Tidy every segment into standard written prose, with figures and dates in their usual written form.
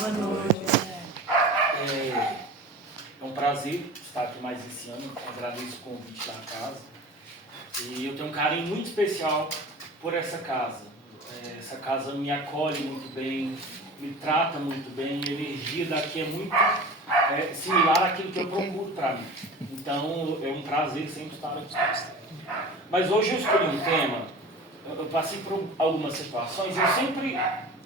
Boa noite. É um prazer estar aqui mais esse ano. Agradeço o convite da casa. E eu tenho um carinho muito especial por essa casa. Essa casa me acolhe muito bem, me trata muito bem. A energia daqui é muito similar àquilo que eu procuro para mim. Então é um prazer sempre estar aqui. Mas hoje eu escolhi um tema. Eu passei por algumas situações. Eu sempre,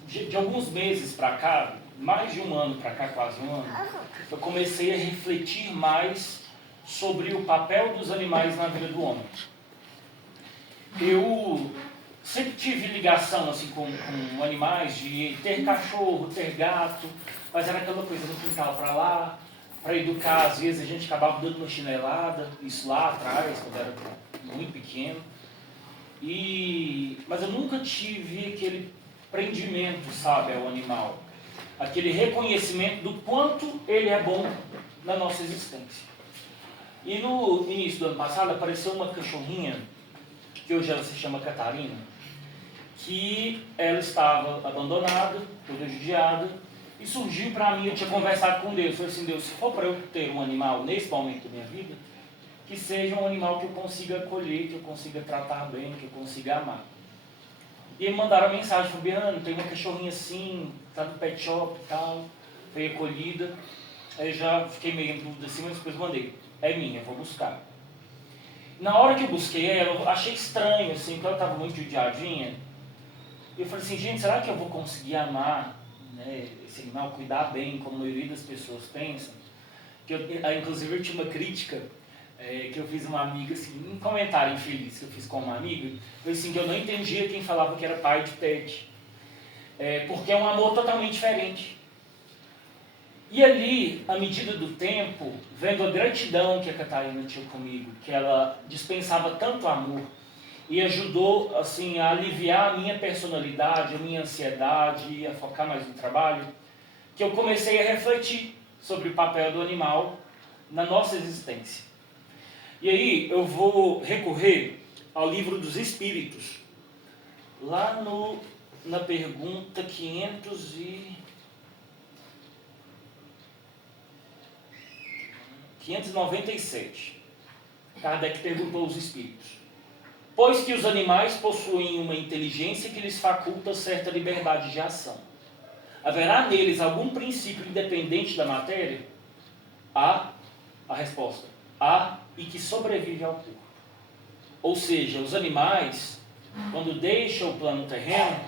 de alguns meses para cá, mais de um ano para cá, quase um ano, eu comecei a refletir mais sobre o papel dos animais na vida do homem. Eu sempre tive ligação assim, com animais, de ter cachorro, ter gato, mas era aquela coisa do quintal para lá, para educar. Às vezes a gente acabava dando uma chinelada, isso lá atrás, quando era muito pequeno. Mas eu nunca tive aquele prendimento, sabe, ao animal. Aquele reconhecimento do quanto ele é bom na nossa existência. E no início do ano passado apareceu uma cachorrinha, que hoje ela se chama Catarina, que ela estava abandonada, toda judiada, e surgiu para mim. Eu tinha conversado com Deus, falei assim: Deus, se for para eu ter um animal nesse momento da minha vida, que seja um animal que eu consiga acolher, que eu consiga tratar bem, que eu consiga amar. E eles mandaram a mensagem: Fabiano, tem uma cachorrinha assim, tá no pet shop e tal, foi acolhida. Aí eu já fiquei meio em dúvida assim, mas depois mandei: é minha, vou buscar. Na hora que eu busquei ela, eu achei estranho, assim, porque ela estava muito judiadinha. Eu falei assim: gente, será que eu vou conseguir amar, né, esse animal, cuidar bem, como a maioria das pessoas pensam? Inclusive eu tinha uma crítica, que eu fiz uma amiga, assim, um comentário infeliz que eu fiz com uma amiga, foi assim, que eu não entendia quem falava que era pai de pet, porque é um amor totalmente diferente. E ali, à medida do tempo, vendo a gratidão que a Catarina tinha comigo, que ela dispensava tanto amor e ajudou assim, a aliviar a minha personalidade, a minha ansiedade, a focar mais no trabalho, que eu comecei a refletir sobre o papel do animal na nossa existência. E aí eu vou recorrer ao livro dos Espíritos, lá na pergunta 597. Kardec perguntou aos Espíritos: pois que os animais possuem uma inteligência que lhes faculta certa liberdade de ação, haverá neles algum princípio independente da matéria? A resposta: há, e que sobrevive ao corpo. Ou seja, os animais, quando deixam o plano terreno,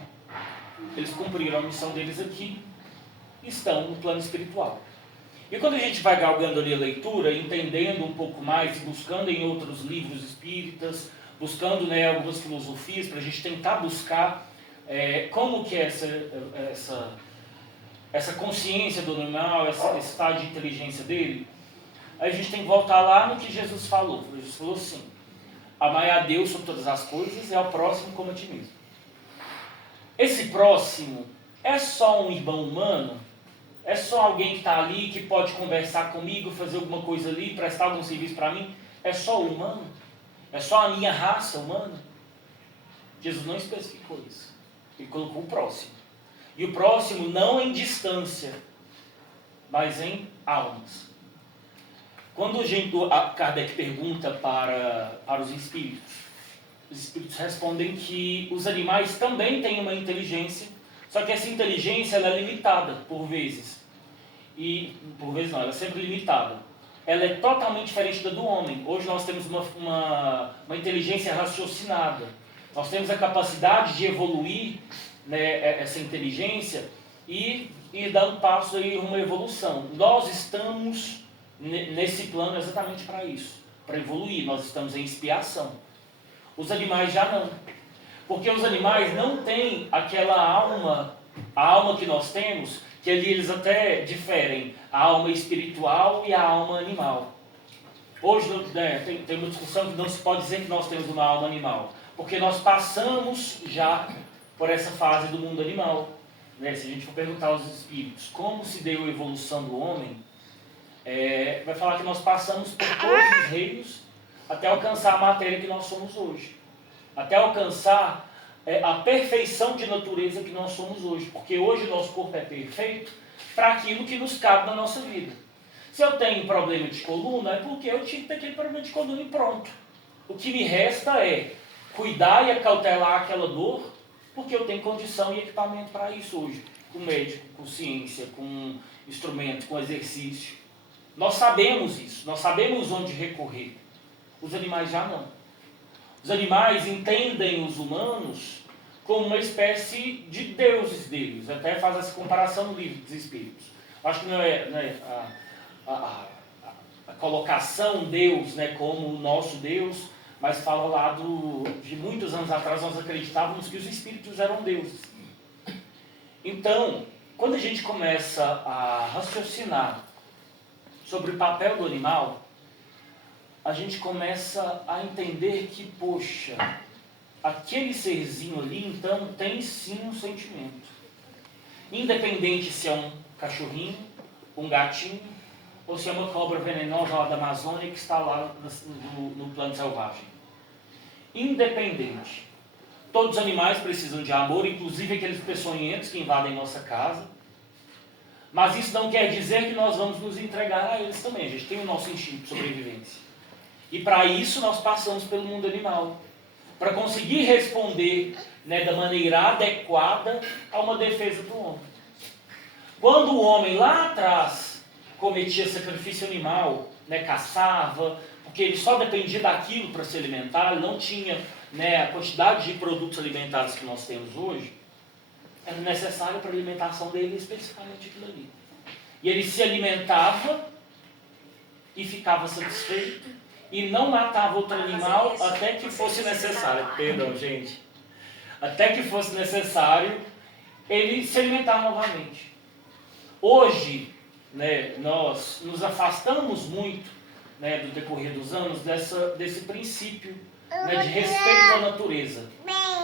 eles cumpriram a missão deles aqui, estão no plano espiritual. E quando a gente vai galgando ali a leitura, entendendo um pouco mais e buscando em outros livros espíritas, buscando, né, algumas filosofias para a gente tentar buscar como que é essa consciência do animal, esse estado de inteligência dele, aí a gente tem que voltar lá no que Jesus falou. Jesus falou assim: amai a Deus sobre todas as coisas e ao próximo como a ti mesmo. Esse próximo é só um irmão humano? É só alguém que está ali, que pode conversar comigo, fazer alguma coisa ali, prestar algum serviço para mim? É só o humano? É só a minha raça humana? Jesus não especificou isso. Ele colocou o próximo. E o próximo não em distância, mas em almas. Quando a Kardec pergunta para os espíritos respondem que os animais também têm uma inteligência, só que essa inteligência ela é limitada por vezes. E por vezes não, ela é sempre limitada. Ela é totalmente diferente da do homem. Hoje nós temos uma inteligência raciocinada. Nós temos a capacidade de evoluir, né, essa inteligência e dando passo aí rumo à evolução. Nós estamos nesse plano exatamente para isso, para evoluir. Nós estamos em expiação. Os animais já não. Porque os animais não têm aquela alma, a alma que nós temos, que ali eles até diferem, a alma espiritual e a alma animal. Hoje, né, tem uma discussão que não se pode dizer que nós temos uma alma animal, porque nós passamos já por essa fase do mundo animal. Né? Se a gente for perguntar aos espíritos como se deu a evolução do homem, vai falar que nós passamos por todos os reinos até alcançar a matéria que nós somos hoje. Até alcançar a perfeição de natureza que nós somos hoje. Porque hoje o nosso corpo é perfeito, para aquilo que nos cabe na nossa vida. Se eu tenho problema de coluna, é porque eu tive aquele problema de coluna e pronto. O que me resta é cuidar e acautelar aquela dor, porque eu tenho condição e equipamento para isso hoje. Com médico, com ciência, com instrumento, com exercício. Nós sabemos isso, nós sabemos onde recorrer. Os animais já não. Os animais entendem os humanos como uma espécie de deuses deles. Até faz essa comparação no livro dos Espíritos. Acho que não é a colocação Deus, né, como o nosso Deus, mas fala lá de muitos anos atrás nós acreditávamos que os Espíritos eram deuses. Então, quando a gente começa a raciocinar sobre o papel do animal, a gente começa a entender que, poxa, aquele serzinho ali, então, tem sim um sentimento. Independente se é um cachorrinho, um gatinho, ou se é uma cobra venenosa lá da Amazônia que está lá no plano selvagem. Independente. Todos os animais precisam de amor, inclusive aqueles peçonhentos que invadem nossa casa. Mas isso não quer dizer que nós vamos nos entregar a eles também. A gente tem o nosso instinto de sobrevivência. E para isso nós passamos pelo mundo animal. Para conseguir responder, né, da maneira adequada a uma defesa do homem. Quando o homem lá atrás cometia sacrifício animal, né, caçava, porque ele só dependia daquilo para se alimentar, ele não tinha, né, a quantidade de produtos alimentares que nós temos hoje, era necessário para a alimentação dele especificamente aquilo ali. E ele se alimentava e ficava satisfeito e não matava outro animal até que fosse necessário. Perdão, gente. Até que fosse necessário ele se alimentar novamente. Hoje, né, nós nos afastamos muito, né, do decorrer dos anos desse princípio, né, de respeito à natureza,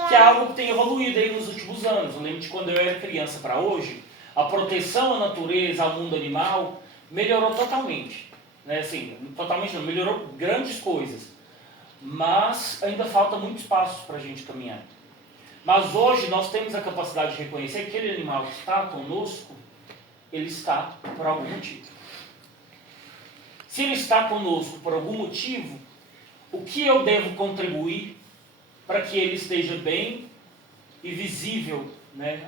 que é algo que tem evoluído aí nos últimos anos. Eu lembro de quando eu era criança para hoje, a proteção à natureza, ao mundo animal, melhorou totalmente. Né, assim, totalmente não, melhorou grandes coisas, mas ainda falta muito espaço para a gente caminhar. Mas hoje nós temos a capacidade de reconhecer que aquele animal que está conosco, ele está por algum motivo. Se ele está conosco por algum motivo, o que eu devo contribuir para que ele esteja bem e visível, né,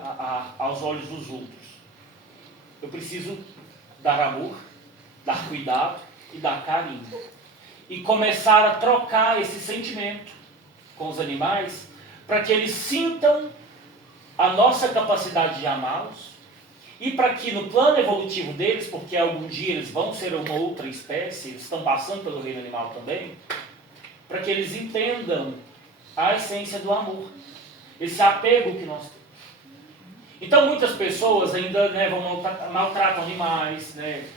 aos olhos dos outros? Eu preciso dar amor, dar cuidado e dar carinho. E começar a trocar esse sentimento com os animais para que eles sintam a nossa capacidade de amá-los e para que no plano evolutivo deles, porque algum dia eles vão ser uma outra espécie, eles estão passando pelo reino animal também, para que eles entendam a essência do amor, esse apego que nós temos. Então muitas pessoas ainda, né, maltratam animais, né,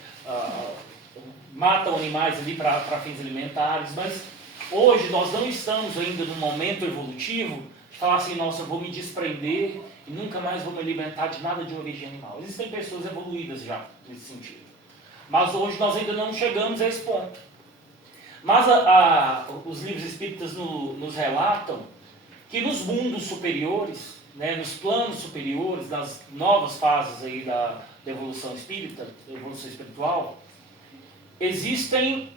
matam animais ali para fins alimentares, mas hoje nós não estamos ainda num momento evolutivo de falar assim, nossa, eu vou me desprender e nunca mais vou me alimentar de nada de origem animal. Existem pessoas evoluídas já nesse sentido. Mas hoje nós ainda não chegamos a esse ponto. Mas os livros espíritas nos relatam que nos mundos superiores, né, nos planos superiores, nas novas fases aí da evolução espírita, da evolução espiritual, existem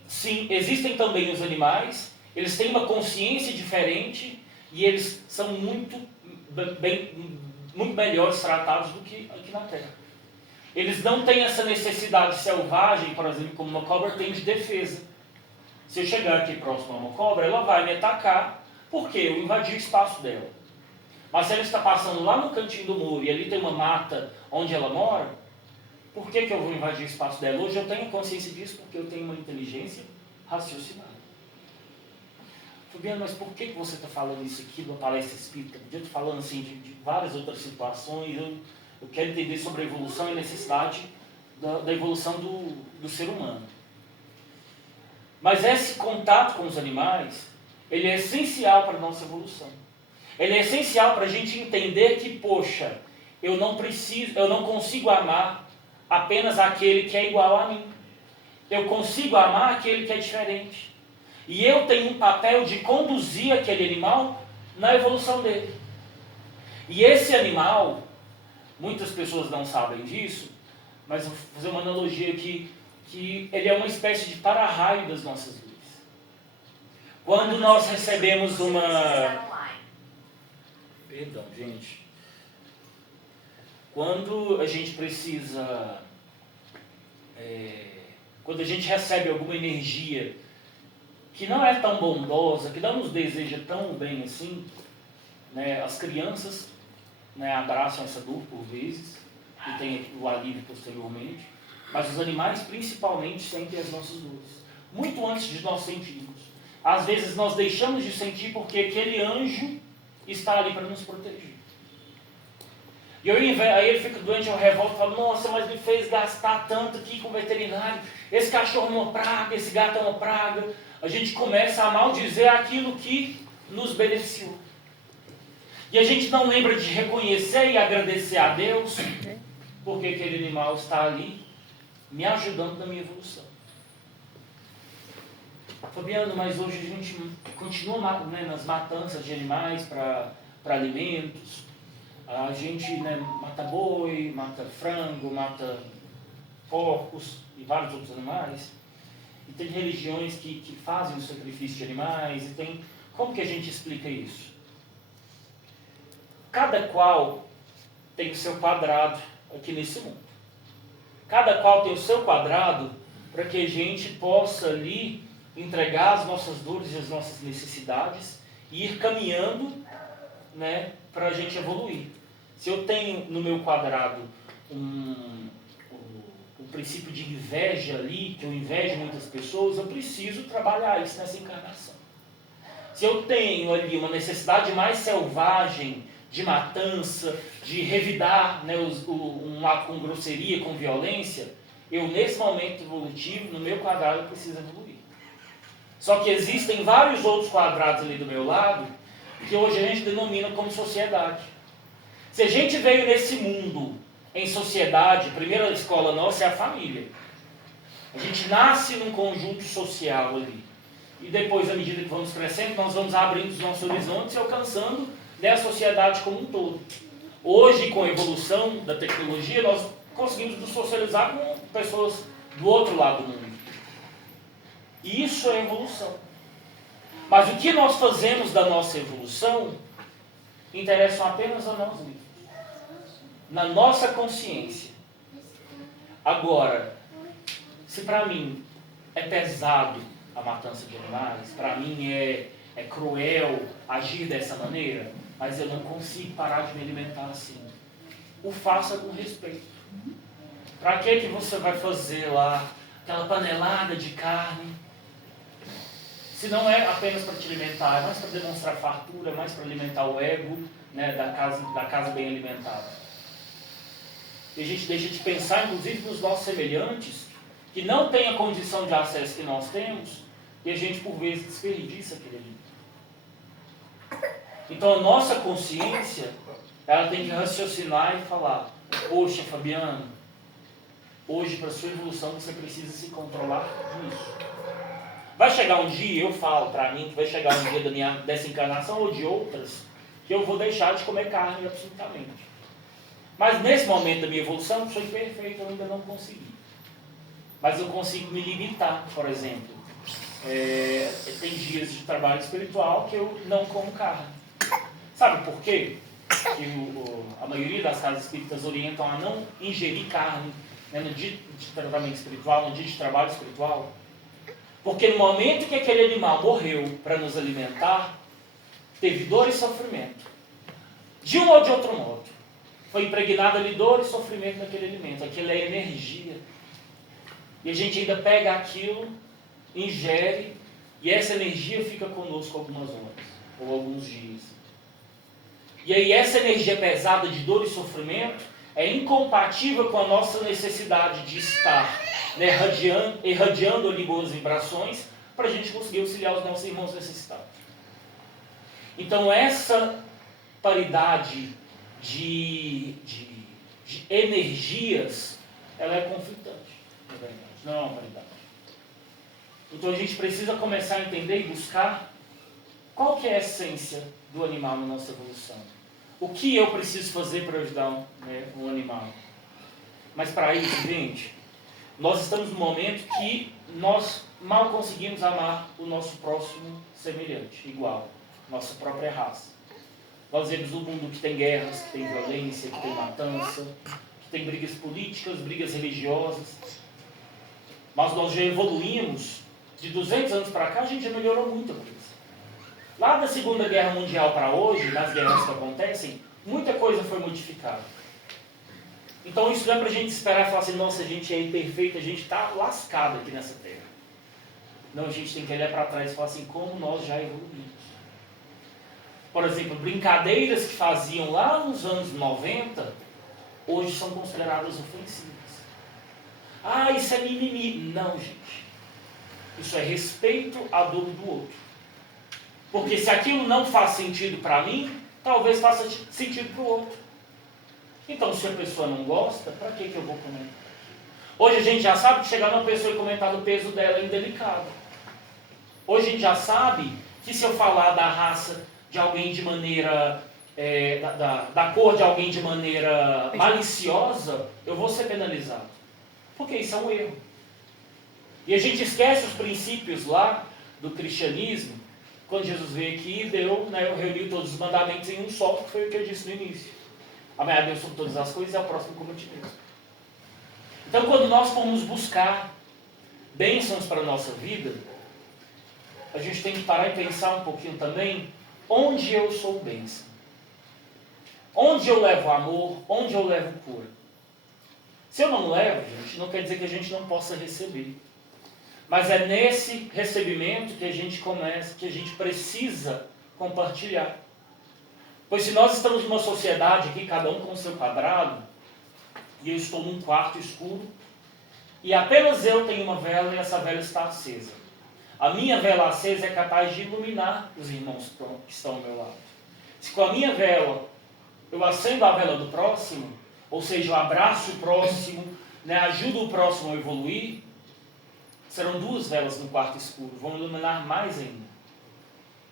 também os animais, eles têm uma consciência diferente e eles são muito melhores tratados do que aqui na Terra. Eles não têm essa necessidade selvagem, por exemplo, como uma cobra tem de defesa. Se eu chegar aqui próximo a uma cobra, ela vai me atacar, porque eu invadi o espaço dela. Mas se ela está passando lá no cantinho do muro e ali tem uma mata onde ela mora, por que eu vou invadir o espaço dela? Hoje eu tenho consciência disso porque eu tenho uma inteligência raciocinada. Fabiano, mas por que você está falando isso aqui numa palestra espírita? Eu estou falando assim de várias outras situações. Eu quero entender sobre a evolução e a necessidade da evolução do ser humano. Mas esse contato com os animais, ele é essencial para a nossa evolução. Ele é essencial para a gente entender que, poxa, eu não consigo amar apenas aquele que é igual a mim. Eu consigo amar aquele que é diferente. E eu tenho um papel de conduzir aquele animal na evolução dele. E esse animal, muitas pessoas não sabem disso, mas vou fazer uma analogia aqui, que ele é uma espécie de para-raio das nossas vidas. Quando nós recebemos Perdão, gente. Quando a gente precisa... quando a gente recebe alguma energia que não é tão bondosa, que não nos deseja tão bem assim, né, as crianças, né, abraçam essa dor por vezes, e tem o alívio posteriormente, mas os animais principalmente sentem as nossas dores, muito antes de nós sentirmos. Às vezes nós deixamos de sentir porque aquele anjo está ali para nos proteger. E aí ele fica doente, eu revolto e falo, nossa, mas me fez gastar tanto aqui com o veterinário, esse cachorro é uma praga, esse gato é uma praga. A gente começa a maldizer aquilo que nos beneficiou. E a gente não lembra de reconhecer e agradecer a Deus, porque aquele animal está ali me ajudando na minha evolução. Fabiano, mas hoje a gente continua, né, nas matanças de animais para alimentos. A gente, né, mata boi, mata frango, mata porcos e vários outros animais. E tem religiões que fazem o sacrifício de animais. E tem... Como que a gente explica isso? Cada qual tem o seu quadrado aqui nesse mundo. Cada qual tem o seu quadrado para que a gente possa ali entregar as nossas dores e as nossas necessidades e ir caminhando, né, para a gente evoluir. Se eu tenho no meu quadrado o princípio de inveja ali, que eu invejo muitas pessoas, eu preciso trabalhar isso nessa encarnação. Se eu tenho ali uma necessidade mais selvagem, de matança, de revidar, né, um ato com grosseria, com violência, eu nesse momento evolutivo, no meu quadrado, eu preciso evoluir. Só que existem vários outros quadrados ali do meu lado, que hoje a gente denomina como sociedade. Se a gente veio nesse mundo em sociedade, a primeira escola nossa é a família. A gente nasce num conjunto social ali. E depois, à medida que vamos crescendo, nós vamos abrindo os nossos horizontes e alcançando, né, a sociedade como um todo. Hoje, com a evolução da tecnologia, nós conseguimos nos socializar com pessoas do outro lado do mundo. Isso é evolução. Mas o que nós fazemos da nossa evolução interessa apenas a nós mesmos. Na nossa consciência. Agora, se para mim é pesado a matança de animais, para mim é cruel agir dessa maneira, mas eu não consigo parar de me alimentar assim. O faça com respeito. Para que você vai fazer lá aquela panelada de carne? Se não é apenas para te alimentar, é mais para demonstrar fartura, é mais para alimentar o ego, né, da casa bem alimentada. E a gente deixa de pensar, inclusive, nos nossos semelhantes, que não têm a condição de acesso que nós temos, e a gente, por vezes, desperdiça aquele alimento. Então, a nossa consciência, ela tem que raciocinar e falar, poxa, Fabiano, hoje, para a sua evolução, você precisa se controlar nisso. Vai chegar um dia, eu falo para mim, que vai chegar um dia dessa encarnação ou de outras, que eu vou deixar de comer carne absolutamente. Mas nesse momento da minha evolução, eu sou imperfeito, eu ainda não consegui. Mas eu consigo me limitar, por exemplo. Tem dias de trabalho espiritual que eu não como carne. Sabe por quê? Que a maioria das casas espíritas orientam a não ingerir carne, né, no dia de tratamento espiritual, no dia de trabalho espiritual. Porque no momento que aquele animal morreu para nos alimentar, teve dor e sofrimento. De um ou de outro modo. Foi impregnada ali dor e sofrimento naquele alimento. Aquilo é energia. E a gente ainda pega aquilo, ingere, e essa energia fica conosco algumas horas, ou alguns dias. E aí essa energia pesada de dor e sofrimento é incompatível com a nossa necessidade de estar, né, irradiando ali boas vibrações, para a gente conseguir auxiliar os nossos irmãos necessitados. Então essa paridade de energias, ela é conflitante, na verdade, não é uma paridade. Então a gente precisa começar a entender e buscar qual que é a essência do animal na nossa evolução. O que eu preciso fazer para ajudar um animal? Mas para isso, gente, nós estamos num momento que nós mal conseguimos amar o nosso próximo semelhante, igual, nossa própria raça. Nós vemos um mundo que tem guerras, que tem violência, que tem matança, que tem brigas políticas, brigas religiosas. Mas nós já evoluímos, de 200 anos para cá, a gente já melhorou muita coisa. Lá da Segunda Guerra Mundial para hoje, nas guerras que acontecem, muita coisa foi modificada. Então isso não é para a gente esperar e falar assim, nossa, a gente é imperfeito, a gente está lascado aqui nessa terra. Não, a gente tem que olhar para trás e falar assim, como nós já evoluímos. Por exemplo, brincadeiras que faziam lá nos anos 90, hoje são consideradas ofensivas. Ah, isso é mimimi. Não, gente. Isso é respeito à dor do outro. Porque se aquilo não faz sentido para mim, talvez faça sentido para o outro. Então, se a pessoa não gosta, para que eu vou comentar? Hoje a gente já sabe que chegar numa pessoa e comentar do peso dela é indelicado. Hoje a gente já sabe que se eu falar da raça de alguém de maneira, da cor de alguém de maneira maliciosa, eu vou ser penalizado. Porque isso é um erro. E a gente esquece os princípios lá do cristianismo, quando Jesus veio aqui e reuniu todos os mandamentos em um só, que foi o que eu disse no início. Amar a Deus sobre todas as coisas e ao próximo como a ti mesmo. Então, quando nós formos buscar bênçãos para a nossa vida, a gente tem que parar e pensar um pouquinho também onde eu sou bênção. Onde eu levo amor, onde eu levo cura. Se eu não levo, gente, não quer dizer que a gente não possa receber. Mas é nesse recebimento que a gente começa, que a gente precisa compartilhar. Pois se nós estamos numa sociedade aqui, cada um com o seu quadrado, e eu estou num quarto escuro, e apenas eu tenho uma vela e essa vela está acesa. A minha vela acesa é capaz de iluminar os irmãos que estão ao meu lado. Se com a minha vela eu acendo a vela do próximo, ou seja, eu abraço o próximo, ajudo o próximo a evoluir, serão 2 velas no quarto escuro, vão iluminar mais ainda.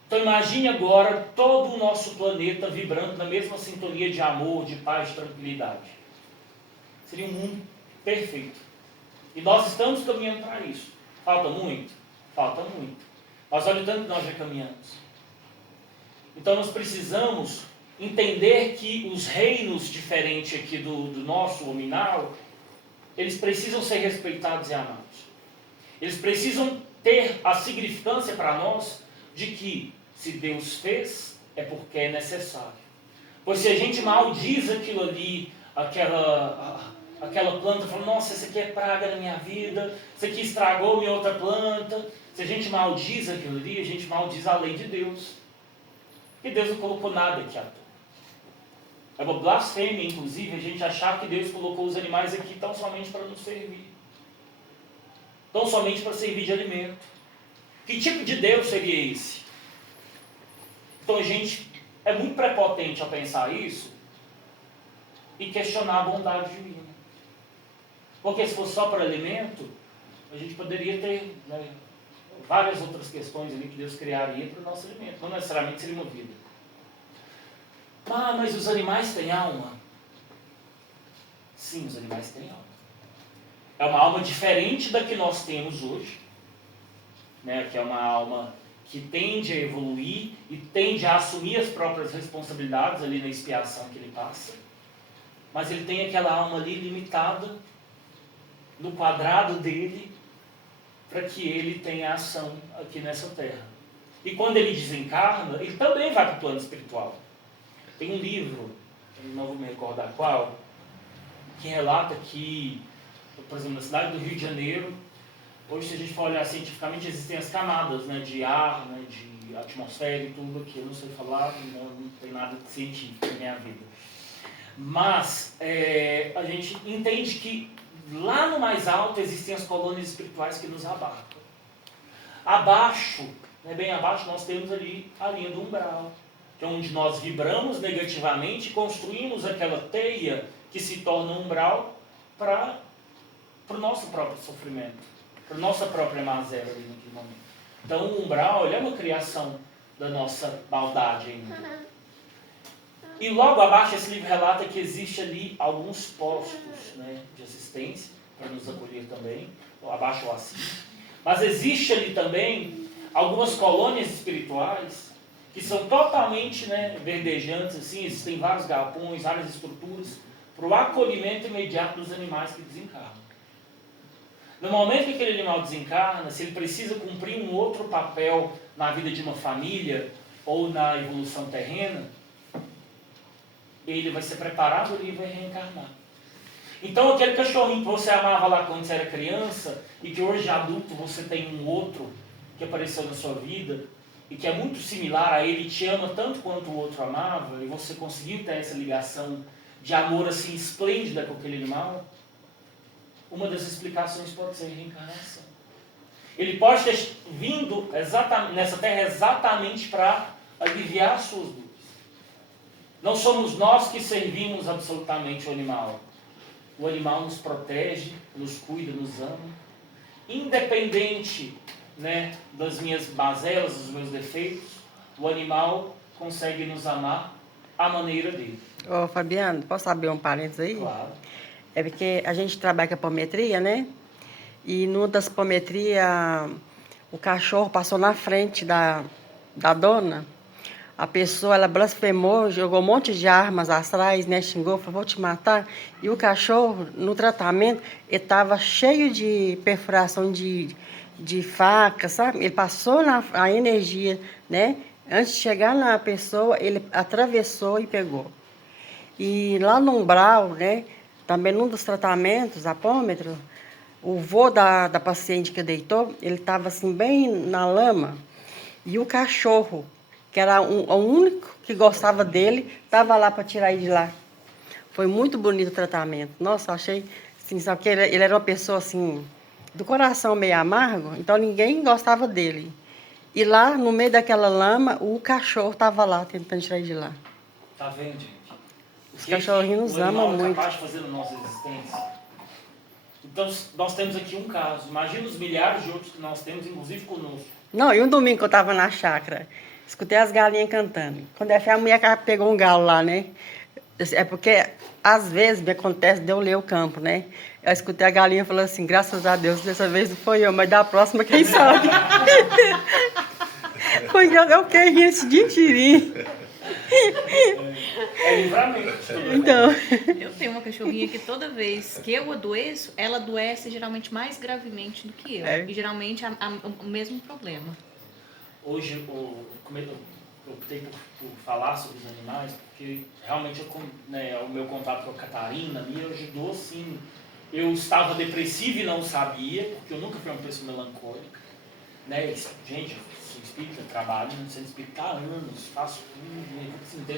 Então imagine agora todo o nosso planeta vibrando na mesma sintonia de amor, de paz, de tranquilidade. Seria um mundo perfeito. E nós estamos caminhando para isso. Falta muito? Falta muito. Mas olha o tanto que nós já caminhamos. Então nós precisamos entender que os reinos diferentes aqui do nosso nominal, eles precisam ser respeitados e amados. Eles precisam ter a significância para nós de que se Deus fez, é porque é necessário. Pois se a gente maldiz aquilo ali, aquela planta, falando, nossa, isso aqui é praga na minha vida, isso aqui estragou minha outra planta. Se a gente maldiz aquilo ali, a gente maldiz a lei de Deus. E Deus não colocou nada aqui à toa. É uma blasfêmia, inclusive, a gente achar que Deus colocou os animais aqui tão somente para nos servir. Tão somente para servir de alimento. Que tipo de Deus seria esse? Então a gente é muito prepotente ao pensar isso e questionar a bondade divina. Porque se fosse só para alimento, a gente poderia ter várias outras questões ali que Deus criaria para o nosso alimento. Não necessariamente seria uma vida. Ah, mas os animais têm alma? Sim, os animais têm alma. É uma alma diferente da que nós temos hoje, que é uma alma que tende a evoluir e tende a assumir as próprias responsabilidades ali na expiação que ele passa. Mas ele tem aquela alma ali limitada no quadrado dele para que ele tenha ação aqui nessa terra. E quando ele desencarna, ele também vai para o plano espiritual. Tem um livro, eu não vou me recordar qual, que relata que, por exemplo, na cidade do Rio de Janeiro, hoje, se a gente for olhar cientificamente, existem as camadas de ar, de atmosfera e tudo, que eu não sei falar, não tem nada de científico na minha vida. Mas a gente entende que lá no mais alto existem as colônias espirituais que nos abarcam. Abaixo, bem abaixo, nós temos ali a linha do umbral, que é onde nós vibramos negativamente e construímos aquela teia que se torna umbral para o nosso próprio sofrimento, para a nossa própria mazela ali naquele momento. Então o umbral é uma criação da nossa maldade ainda. E logo abaixo esse livro relata que existe ali alguns postos, né, de assistência para nos acolher também, abaixo ou acima. Mas existe ali também algumas colônias espirituais que são totalmente, né, verdejantes, assim, existem vários galpões, várias estruturas para o acolhimento imediato dos animais que desencarnam. No momento que aquele animal desencarna, se ele precisa cumprir um outro papel na vida de uma família ou na evolução terrena, ele vai ser preparado ali e vai reencarnar. Então aquele cachorrinho que você amava lá quando você era criança e que hoje adulto você tem um outro que apareceu na sua vida e que é muito similar a ele, te ama tanto quanto o outro amava, e você conseguiu ter essa ligação de amor assim esplêndida com aquele animal, uma das explicações pode ser a reencarnação. Ele pode ter vindo nessa terra exatamente para aliviar as suas dores. Não somos nós que servimos absolutamente o animal. O animal nos protege, nos cuida, nos ama. Independente, né, das minhas mazelas, dos meus defeitos, o animal consegue nos amar à maneira dele. Ô, Fabiano, posso abrir um parênteses aí? Claro. É porque a gente trabalha com a apometria, né? E numa das apometrias, o cachorro passou na frente da dona. A pessoa, ela blasfemou, jogou um monte de armas astrais, né? Xingou, falou, vou te matar. E o cachorro, no tratamento, ele estava cheio de perfuração de faca, sabe? Ele passou a energia, né? Antes de chegar na pessoa, ele atravessou e pegou. E lá no umbral, né? Também num dos tratamentos, apômetro, o vô da paciente que deitou, ele estava assim bem na lama. E o cachorro, que era o único que gostava dele, estava lá para tirar ele de lá. Foi muito bonito o tratamento. Nossa, achei, assim, sabe que ele era uma pessoa assim, do coração meio amargo, então ninguém gostava dele. E lá, no meio daquela lama, o cachorro estava lá, tentando tirar ele de lá. Tá vendo, gente? Os cachorrinhos nos amam muito. O animal é capaz de fazer na nossa existência. Então, nós temos aqui um caso. Imagina os milhares de outros que nós temos, inclusive conosco. Não, e um domingo que eu estava na chácara, escutei as galinhas cantando. Quando a mulher pegou um galo lá, né? É porque, às vezes, me acontece de eu ler o campo, né? Eu escutei a galinha falando assim, graças a Deus, dessa vez não foi eu, mas da próxima, quem sabe? Foi eu que ri esse dia inteirinho. É livramento. Então. Eu tenho uma cachorrinha que toda vez que eu adoeço, ela adoece geralmente mais gravemente do que eu. É. E geralmente o mesmo problema. Hoje eu optei por falar sobre os animais, porque realmente o meu contato com a Catarina me ajudou, sim. Eu estava depressivo e não sabia, porque eu nunca fui uma pessoa melancólica. Né? Gente, eu sou espírita, trabalho no centro espírita há anos, faço tudo,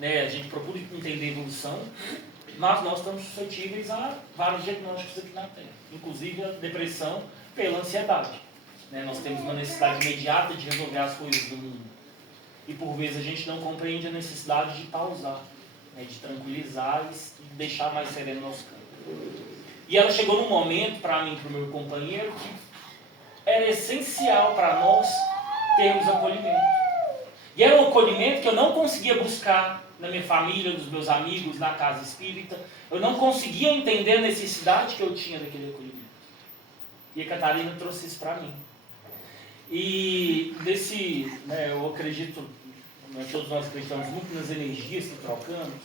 né? A gente procura entender a evolução, mas nós estamos suscetíveis a vários diagnósticos aqui na Terra, inclusive a depressão pela ansiedade. Né? Nós temos uma necessidade imediata de resolver as coisas do mundo. E por vezes a gente não compreende a necessidade de pausar, né? De tranquilizar e deixar mais sereno o nosso campo. E ela chegou num momento, para mim e para o meu companheiro, que era essencial para nós termos acolhimento. E era um acolhimento que eu não conseguia buscar na minha família, nos meus amigos, na casa espírita. Eu não conseguia entender a necessidade que eu tinha daquele acolhimento. E a Catarina trouxe isso para mim. E eu acredito, todos nós acreditamos muito nas energias que trocamos.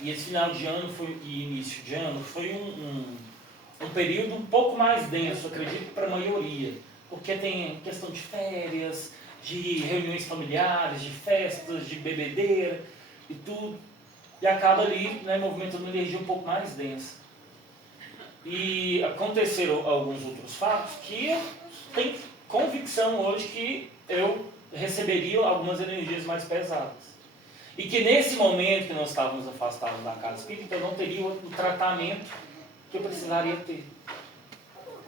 E esse final de ano e início de ano foi um período um pouco mais denso, acredito, para a maioria. Porque tem questão de férias, de reuniões familiares, de festas, de bebedeira e tudo. E acaba ali, né, movimentando uma energia um pouco mais densa. E aconteceram alguns outros fatos que eu tenho convicção hoje que eu receberia algumas energias mais pesadas. E que nesse momento que nós estávamos afastados da casa espírita, eu não teria o tratamento que eu precisaria ter.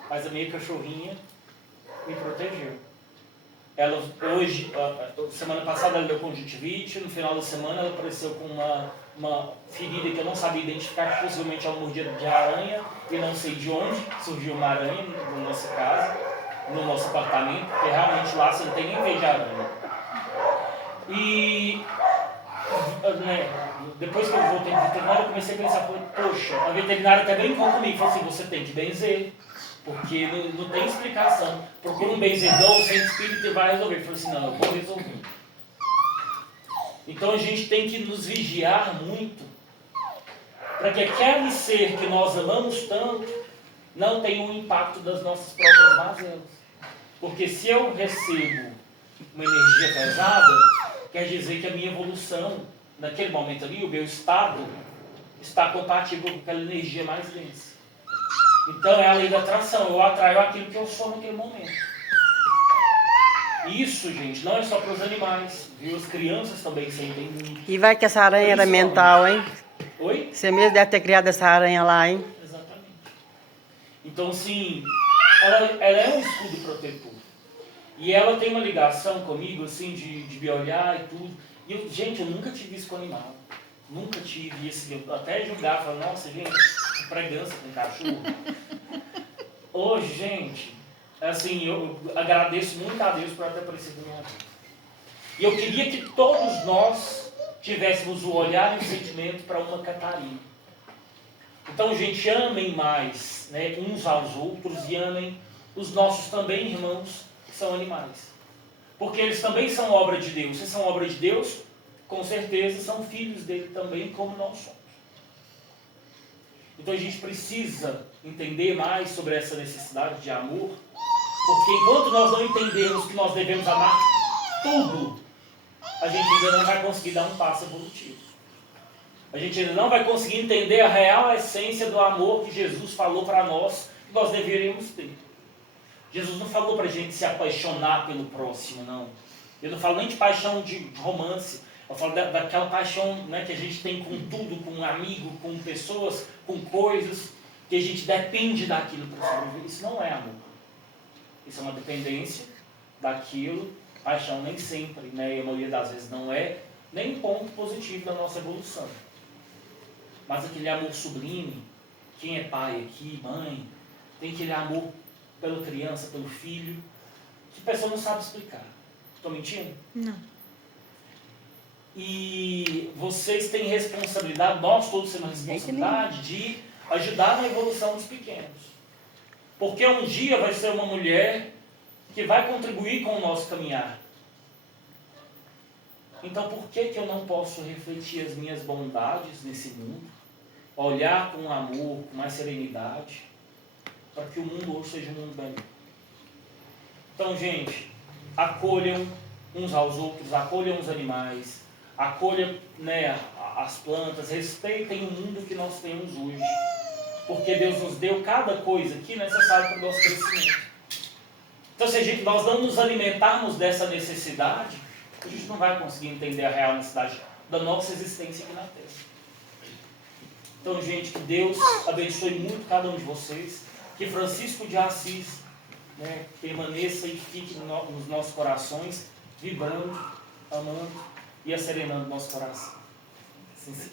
Mas a minha cachorrinha me protegeu. Ela hoje, semana passada ela deu conjuntivite, no final da semana ela apareceu com uma ferida que eu não sabia identificar, que possivelmente é uma mordida de aranha, e não sei de onde surgiu uma aranha na nossa casa, no nosso apartamento, porque realmente lá você não tem nem vez de aranha. E depois que eu voltei do veterinário, eu comecei a pensar, falei, poxa, a veterinária até brincou comigo, falou assim, você tem que benzer, porque não tem explicação. Procura um benzedor, um centro espírita e vai resolver. Eu falei assim, não, eu vou resolver. Então a gente tem que nos vigiar muito, para que aquele ser que nós amamos tanto, não tenha um impacto das nossas próprias mazelas. Porque se eu recebo uma energia pesada, quer dizer que a minha evolução, naquele momento ali, o meu estado, está compatível com aquela energia mais densa. Então é a lei da atração, eu atraio aquilo que eu sou naquele momento. Isso, gente, não é só para os animais, viu? As crianças também sentem muito. E vai que essa aranha era mental, hein? Oi? Você mesmo deve ter criado essa aranha lá, hein? Exatamente. Então, assim, ela é um escudo protetor. E ela tem uma ligação comigo, assim, de me olhar e tudo. E, gente, eu nunca tive isso com animal. Nunca tive isso. Eu até julgar, falar, nossa, gente, que pregança com cachorro. Hoje, gente, assim, eu agradeço muito a Deus por ela ter aparecido na minha vida. E eu queria que todos nós tivéssemos o olhar e o sentimento para uma Catarina. Então, gente, amem mais, né, uns aos outros e amem os nossos também irmãos que são animais. Porque eles também são obra de Deus. Se são obra de Deus, com certeza são filhos dele também, como nós somos. Então a gente precisa entender mais sobre essa necessidade de amor, porque enquanto nós não entendermos que nós devemos amar tudo, a gente ainda não vai conseguir dar um passo evolutivo. A gente ainda não vai conseguir entender a real essência do amor que Jesus falou para nós que nós deveríamos ter. Jesus não falou para a gente se apaixonar pelo próximo, não. Eu não falo nem de paixão de romance. Eu falo daquela paixão, né, que a gente tem com tudo, com um amigo, com pessoas, com coisas, que a gente depende daquilo para sobreviver. Isso não é amor. Isso é uma dependência daquilo. Paixão nem sempre, né, e a maioria das vezes não é nem um ponto positivo da nossa evolução. Mas aquele amor sublime, quem é pai aqui, mãe, tem aquele amor pela criança, pelo filho, que a pessoa não sabe explicar. Estou mentindo? Não. E vocês têm responsabilidade, nós todos temos responsabilidade de ajudar na evolução dos pequenos. Porque um dia vai ser uma mulher que vai contribuir com o nosso caminhar. Então por que eu não posso refletir as minhas bondades nesse mundo? Olhar com amor, com mais serenidade, para que o mundo hoje seja um mundo melhor. Então, gente, acolham uns aos outros, acolham os animais, acolham, né, as plantas, respeitem o mundo que nós temos hoje. Porque Deus nos deu cada coisa aqui necessária para o nosso crescimento. Então, se nós não nos alimentarmos dessa necessidade, a gente não vai conseguir entender a real necessidade da nossa existência aqui na Terra. Então, gente, que Deus abençoe muito cada um de vocês. Que Francisco de Assis, né, permaneça e fique nos nossos corações, vibrando, amando e acerenando nosso coração. Assim seja.